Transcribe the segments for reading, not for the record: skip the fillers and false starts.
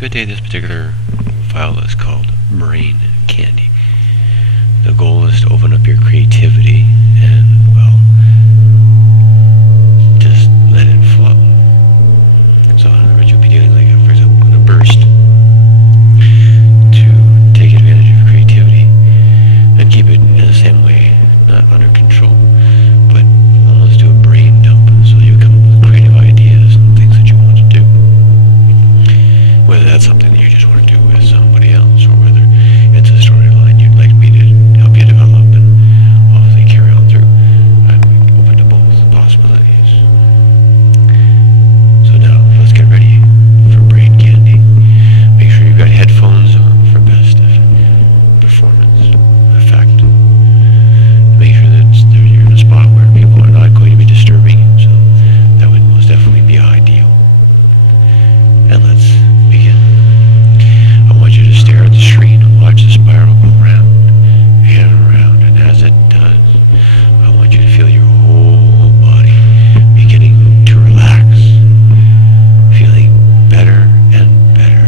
Good day. This particular file is called Brain Candy. The goal is to open up your creativity and, well, just let it flow. So in other words, you'll be doing, like, for example, in a burst to take advantage of creativity and keep it in the same way, not under control, but almost do a brain dump so you come up with creative ideas and things that you want to do. Whether that's something that you just want to do with somebody else, or whether it's a storyline you'd like me to help you develop and hopefully carry on through, I'm open to both possibilities. So now, let's get ready for Brain Candy. Make sure you've got headphones on for best performance effect. Make sure that you're in a spot where people are not going to be disturbing you, so that would most definitely be ideal. And let's begin. I want you to stare at the screen and watch the spiral go round and around, and as it does, I want you to feel your whole body beginning to relax, feeling better and better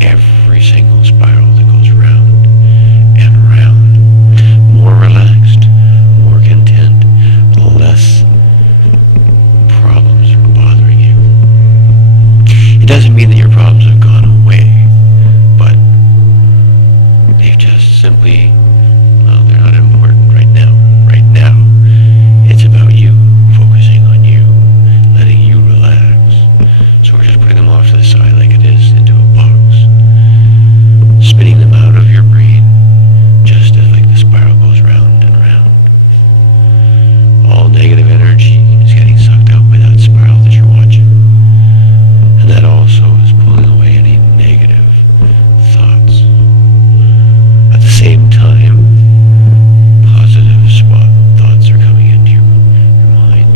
every single spiral that goes round and round. More relaxed, more content, less problems are bothering you. It doesn't mean that your problems have gone away, but they've just simply, well, they're not important right now. Right now, it's about you, focusing on you, letting you relax. So we're just putting them off to the side like it is into a box, spinning them out of your brain, just as like the spiral goes round and round. All negative energy is getting sucked out by that spiral that you're watching. And that also is pulling away any negative thoughts. At the same time, positive thoughts are coming into your mind.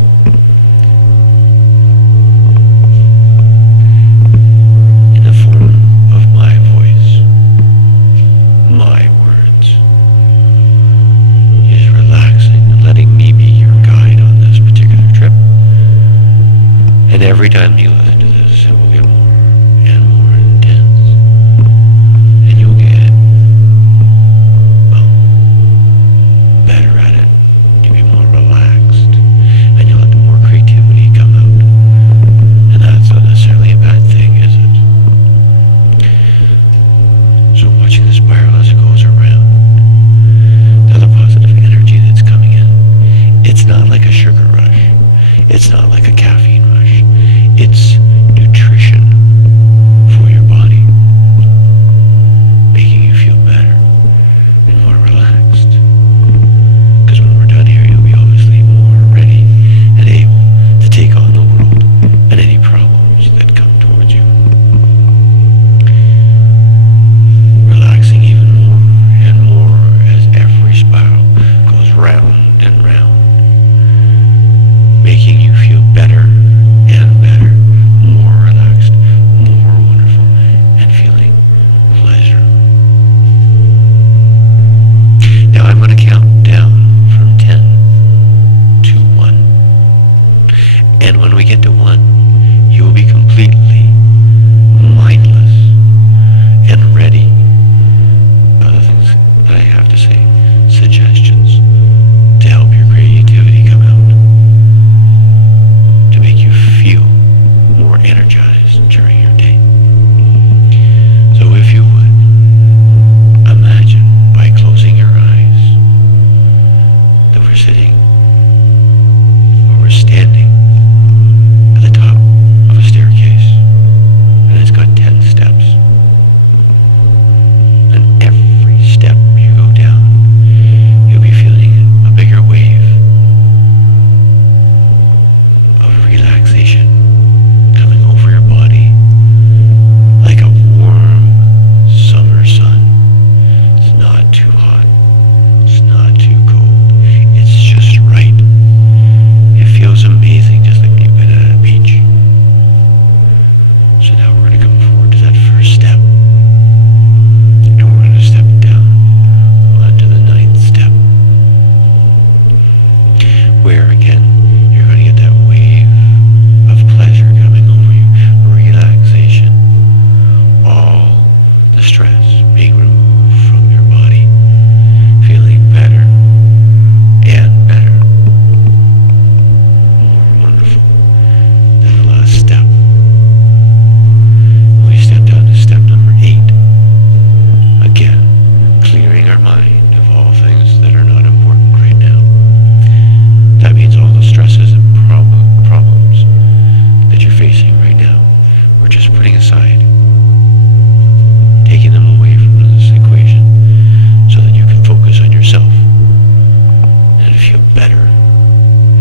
putting aside, taking them away from this equation so that you can focus on yourself and feel better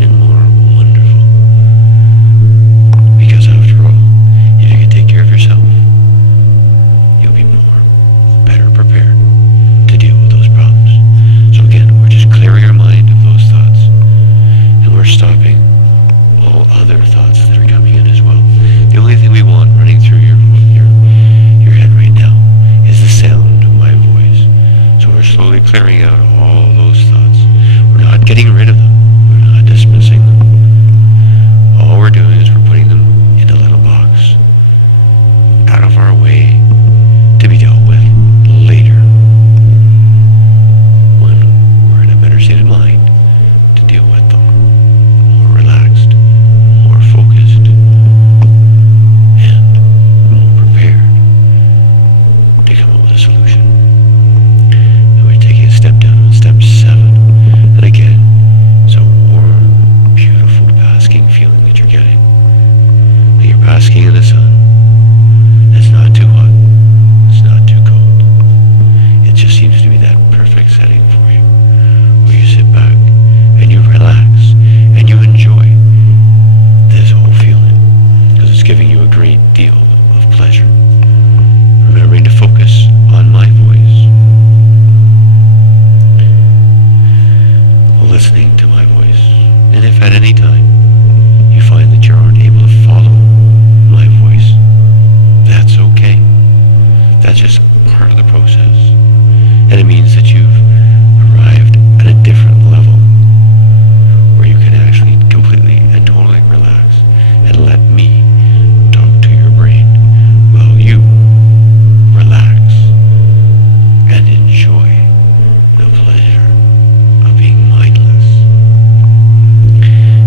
and more wonderful. Because after all, if you can take care of yourself, you'll be better prepared to deal with those problems. So again, we're just clearing our mind of those thoughts, and we're stopping all other thoughts that are coming in as well. The only thing we want running through your head right now is the sound of my voice. So we're slowly clearing out all those thoughts. We're not getting rid of them. We're not dismissing them. All we're doing is we're putting them in a little box, out of our way, to be dealt with later, when we're in a better state of mind to deal with them, more relaxed, more focused, and more prepared to come up with a solution. And we're taking a step down on step 7. And again, it's a warm, beautiful, basking feeling that you're getting. That you're basking in the sun. It's not too hot. It's not too cold. It just seems to be that perfect setting for you, where you sit back and you relax and you enjoy this whole feeling, because it's giving you a great deal of pleasure. Remembering to focus on my voice, listening to my voice. And if at any time you find that you aren't able to follow my voice, that's okay. That's just part of the process. And it means that you've arrived at a different level where you can actually completely and totally relax and let me talk to your brain while you relax and enjoy the pleasure of being mindless.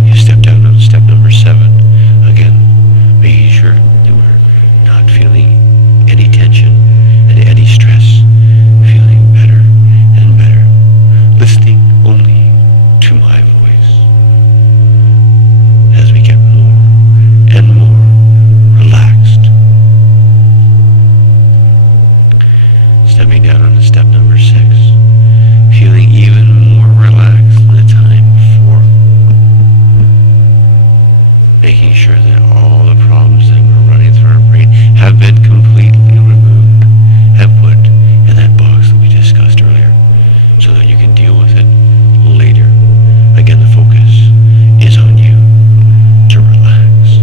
You step down on step number 7. Again, making sure that we're not feeling any tension and any stress, feeling better and better, listening only to my voice as we get more and more relaxed. Stepping down on step number 6, feeling even more relaxed than the time before, making sure that all the problems that were running through our brain have been completely removed and put in that box that we discussed earlier, so that you can deal with it later. Again, the focus is on you to relax.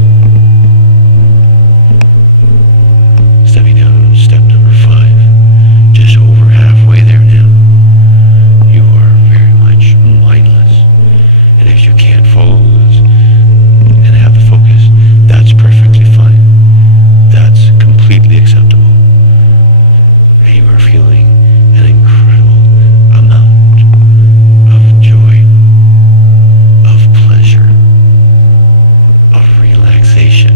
Stepping down on step number 5, just over halfway there now. You are very much mindless, and if you can't follow this and have the focus, that's perfectly fine. That's completely acceptable. And you are feeling an incredible amount of joy, of pleasure, of relaxation.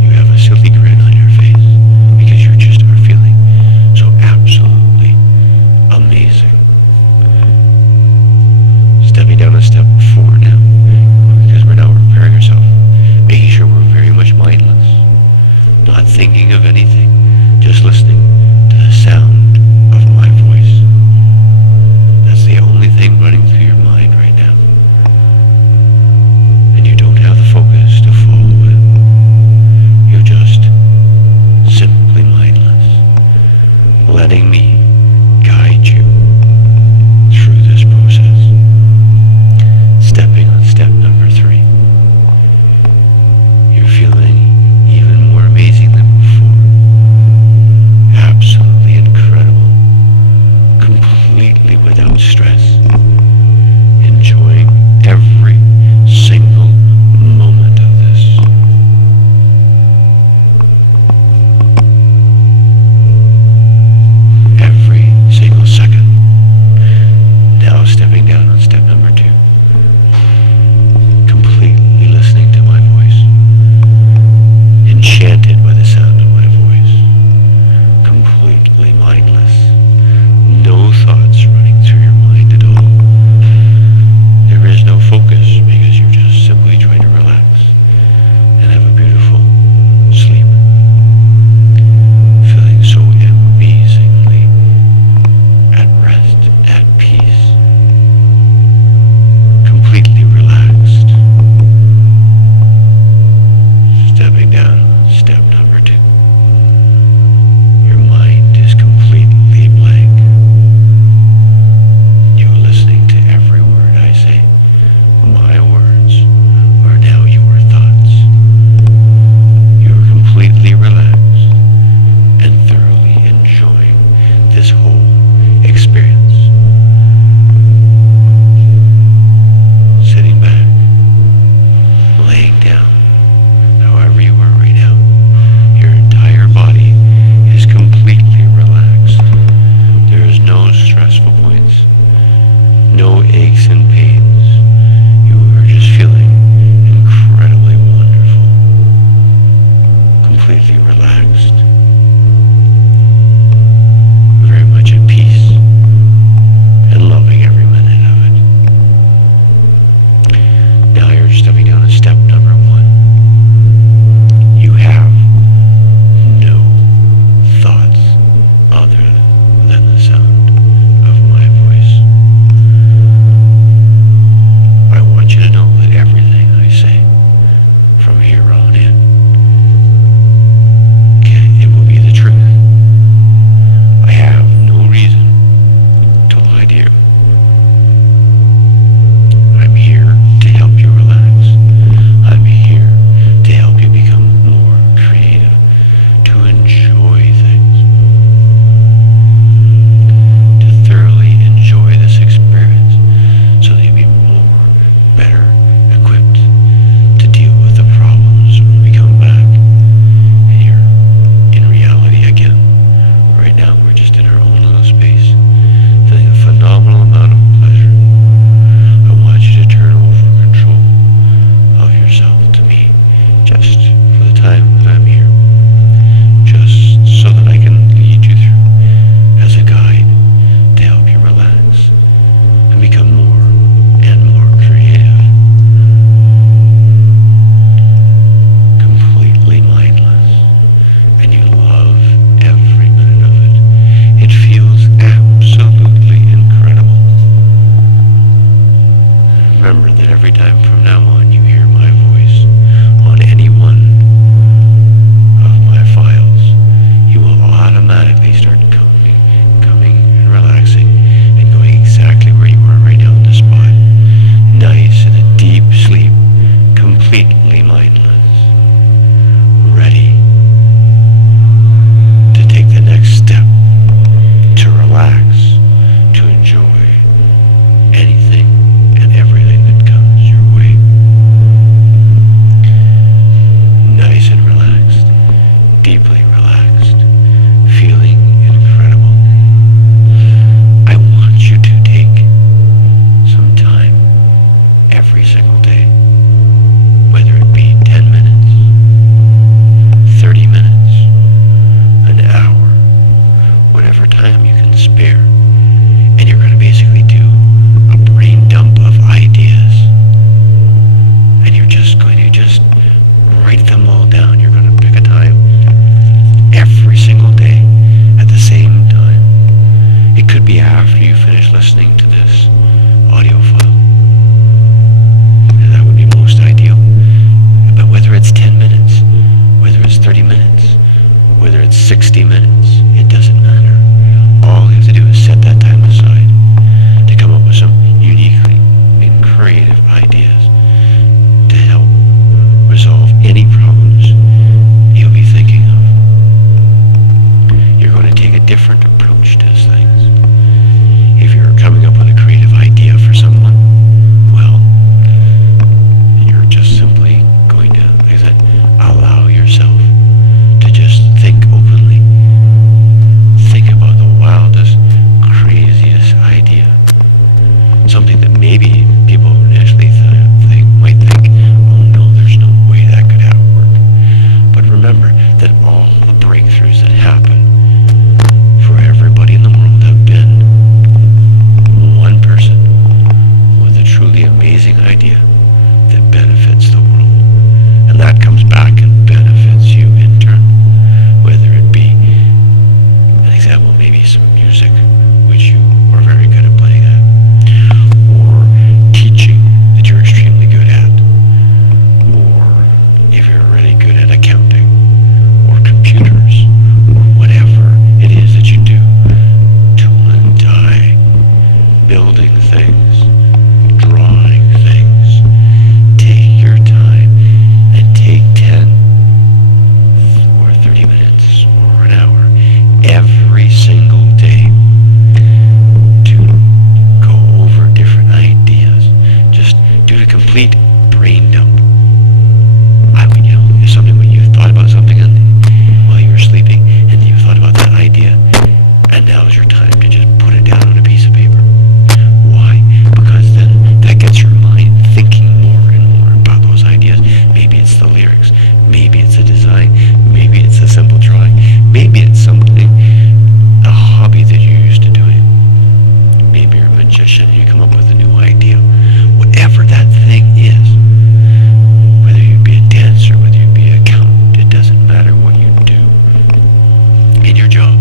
You have a silly grin on your face because you just are feeling so absolutely amazing. Stepping down to step 4 now, because we're now preparing ourselves, making sure we're very much mindless, not thinking of anything, just listening to the sound of my voice. That's the only thing running through your mind right now. And you don't have the focus to follow it. You're just simply mindless, letting me guide you through this process. Stepping on step number 3. You're feeling even more amazing than before relaxed, very much at peace, and loving every minute of it. Now you're stepping down to step number 1. You have no thoughts other than the sound of my voice. I want you to know that everything I say from here on in, okay, it will be the truth. I have no reason to lie to you. I'm here to help you relax. I'm here to help you become more creative, to enjoy things, to thoroughly enjoy this experience so that you'll be better equipped to deal with the problems when we come back and you're in reality again. Right now we're just in our own little space, feeling a phenomenal amount of pleasure. I want you to turn over control of yourself to me, just for the time that I'm here, just so that I can lead you through as a guide to help you relax and become more and more creative, completely mindless, and you love every minute of it. It feels absolutely incredible. Remember that every time from now on you hear my voice on any one of my files, you will automatically start coming and relaxing and going exactly where you are right now in the spot. Nice in a deep sleep, completely mindless, ready to take the next step, to relax, to enjoy anything and everything that comes your way. Nice and relaxed, deeply relaxed, feeling incredible. I want you to take some time every single day, whether it be 10 minutes, 30 minutes, an hour, whatever time you can spare, and you're going to basically do a brain dump of ideas, and you're just going to just write them all down. You're going to pick a time every single day at the same time. It could be after you finish listening to this audio file. That would be most ideal. But whether it's 10 minutes, whether it's 30 minutes, whether it's 60 minutes, it doesn't matter. All you have to do is set that time aside to come up with some uniquely and creative ideas to help resolve any problems you'll be thinking of. You're going to take a different approach to things. If you're coming up with a creative idea for someone, well, you're just simply going to, like I said, allow yourself to just think openly. Think about the wildest, craziest idea. Something that maybe people initially might think, oh no, there's no way that could work. But remember that all the breakthroughs that happen for everybody in the world have been one person with a truly amazing idea that benefits the world. And that comes back and benefits you in turn. Whether it be, an example, maybe some music, which you are very good at playing at, or teaching that you're extremely good at, or if you're really good at accounting, or computers, or Maybe it's something, a hobby that you're used to doing. Maybe you're a magician and you come up with a new idea. Whatever that thing is, whether you be a dancer, whether you be an accountant, it doesn't matter what you do in your job.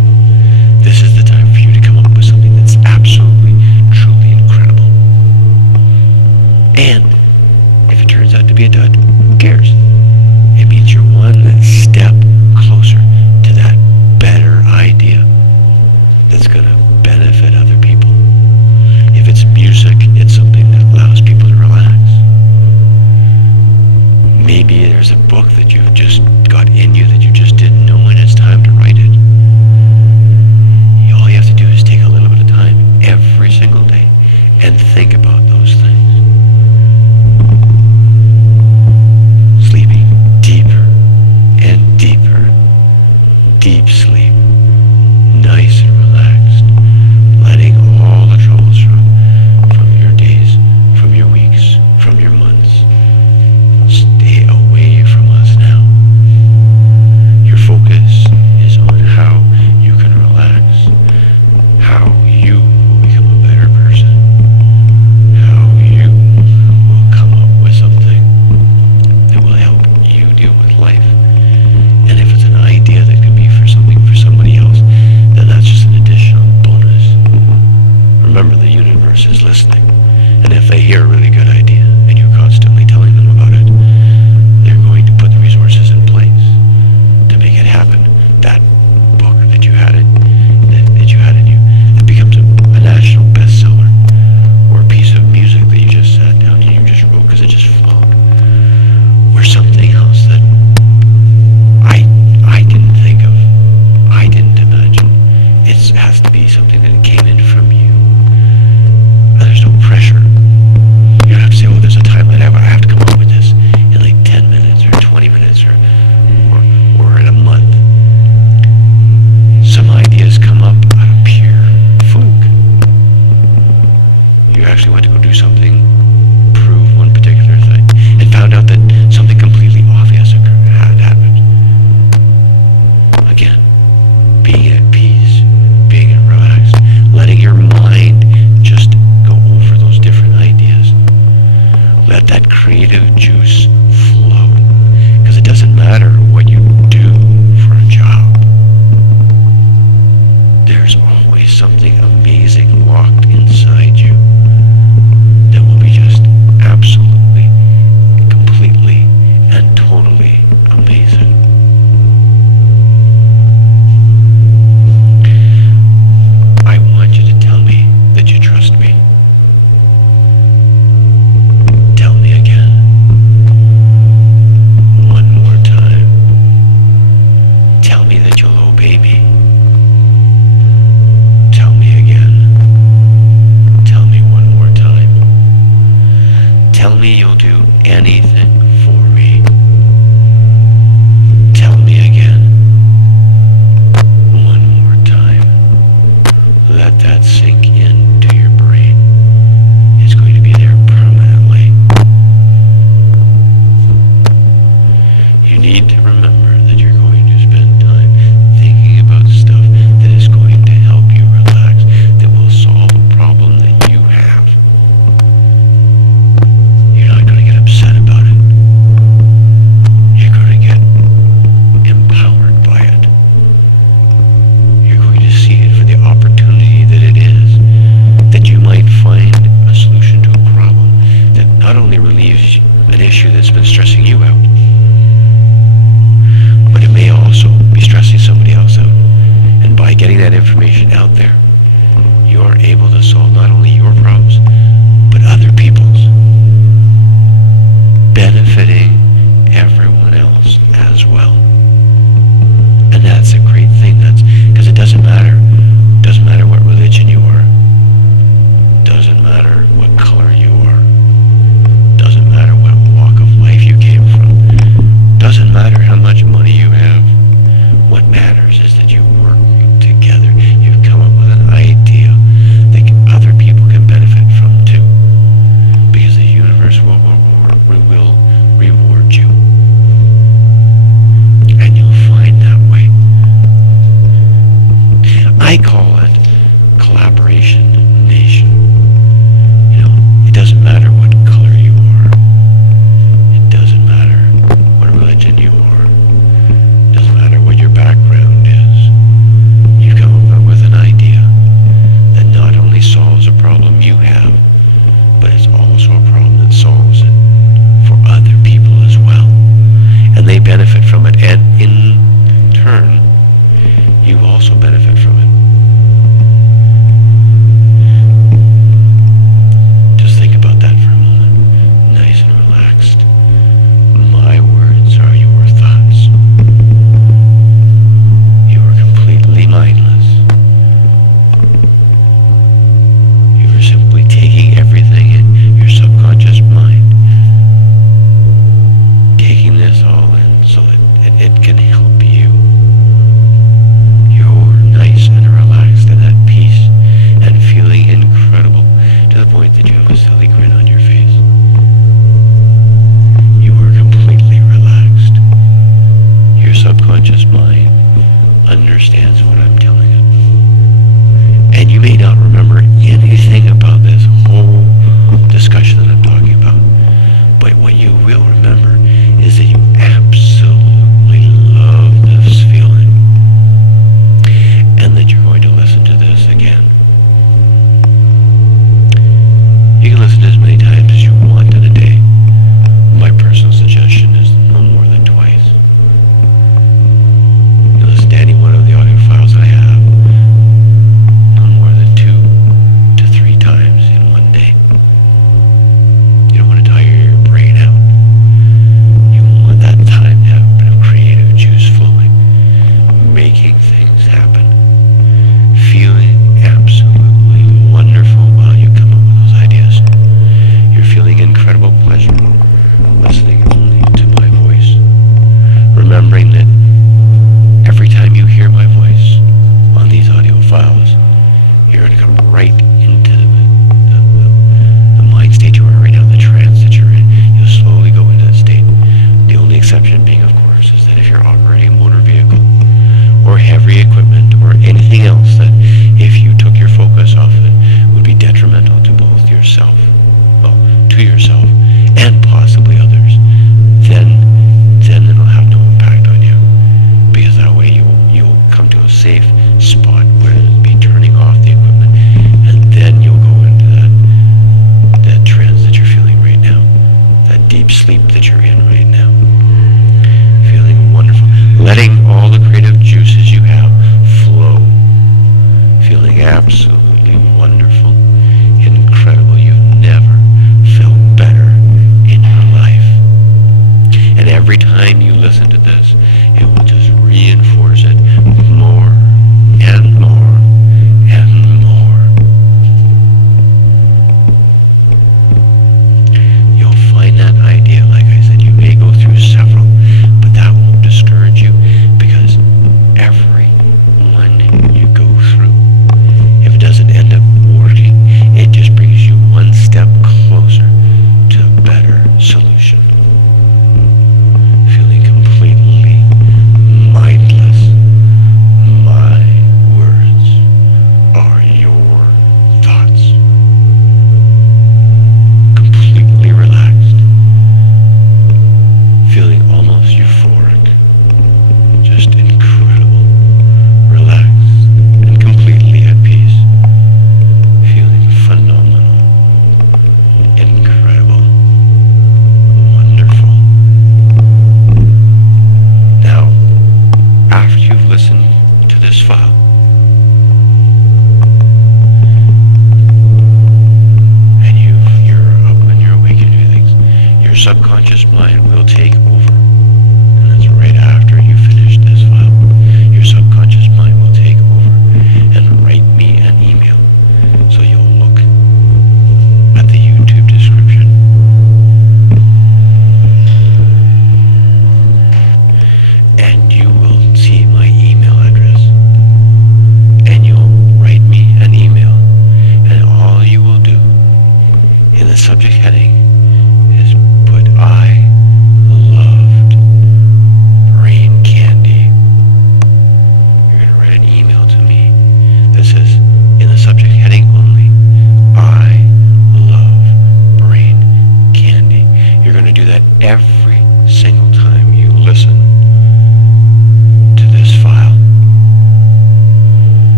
This is the time for you to come up with something that's absolutely, truly incredible. And if it turns out to be a dud, who cares? It means you're one step closer to that better idea that's going to benefit other people. If it's music, it's something that allows people to relax. Maybe there's a book that you've just got in you that you just didn't know, and it's time to write it. All you have to do is take a little bit of time every single day and think about those things. Sleeping deeper and deeper. Deep sleep. Nice and relaxed. Letting all the troubles from your days, from your weeks, from your months stay away from us now. Your focus is on how you can relax, how you will become a better person, how you will come up with something that will help you deal with life. And if it's an idea that could be for something for somebody else, then that's just an additional bonus. Remember, the universe is listening, and if they hear a really good idea and you're constantly telling them about it, they're going to put the resources in place to make it happen. That book that you had that you had in you, it becomes a national bestseller, or a piece of music that you just sat down and you just wrote because it just flowed, or something else that I didn't think of, I didn't imagine. It has to be something that came in from you. There's no pressure. You don't have to say, oh, there's a timeline. I have to come up with this in like 10 minutes or 20 minutes or in a month. Some ideas come up out of pure fluke. You actually went to go do something, prove one particular thing, and found out that something completely obvious had happened. Again, being at peace, being relaxed, letting your mind just go over those different ideas. Let that creative juice flow, because it doesn't matter what you do for a job. There's always something amazing locked inside you that will be just absolutely, completely, and totally amazing. I want you to tell me that you trust me. Tell me again. One more time. Tell me that you'll obey me. Tell me again. Tell me one more time. Tell me you'll do anything for me. Tell me again. One more time. Let that sink into your brain. It's going to be there permanently. You need to remember that you're going to spend time thinking about stuff that is going to help you relax, that will solve a problem that you have. You're not going to get upset about it. You're going to get empowered by it. You're going to see it for the opportunity that it is, that you might find a solution to a problem that not only relieves an issue that's been stressing you out, but it may also be stressing somebody else out. And by getting that information out there, you're able to solve not only your problems, but other people's, benefiting everyone else as well. And that's a great thing. That's because it doesn't matter what religion you are, doesn't matter what color you are, doesn't matter what walk of life you came from, doesn't matter how much money you have. What matters is that you work together. You've come up with an idea that other people can benefit from understands what I'm telling it. And you may not remember anything about this whole discussion that I'm talking about, but what you will remember is that you absolutely love this feeling, and that you're going to listen to this again. You can listen as many times as you want in a day. My personal suggestion is no more than twice. You listen to any one of the audio files that I have no more than 2 to 3 times in one day. You don't want to tire your brain out. You want that time to have a bit of creative juice flowing, making things happen, feeling absolutely wonderful while you come up with those ideas. You're feeling incredible pleasure listening only to my voice, remembering that every time you hear my voice on these audio files, you're going to come right into the mind state you are right now, the trance that you're in. You'll slowly go into that state. The only exception being, of course, is that if you're operating a motor vehicle or heavy equipment or anything else that, if you took your focus off it, would be detrimental to both yourself, to yourself and possibly others, then it'll have no impact on you, because that way you'll come to a safe spot where it'll be turning off the equipment, and then you'll go into that trance that you're feeling right now, that deep sleep that you're in right now, feeling wonderful, letting all the creative juices you have flow, feeling absolutely wonderful, incredible. You've never felt better in your life. And every time you listen to this, it will just reinforce it more and more and more. You'll find that idea, like I said, you may go through several, but that won't discourage you, because every one you go through, if it doesn't end up working, it just brings you one step closer to a better solution. Feeling completely mindless. My words are your thoughts. Completely relaxed. Feeling almost euphoric. Just incredible. Relaxed and completely at peace. Feeling phenomenal. Incredible. Wonderful. Now, after you've listened to this file,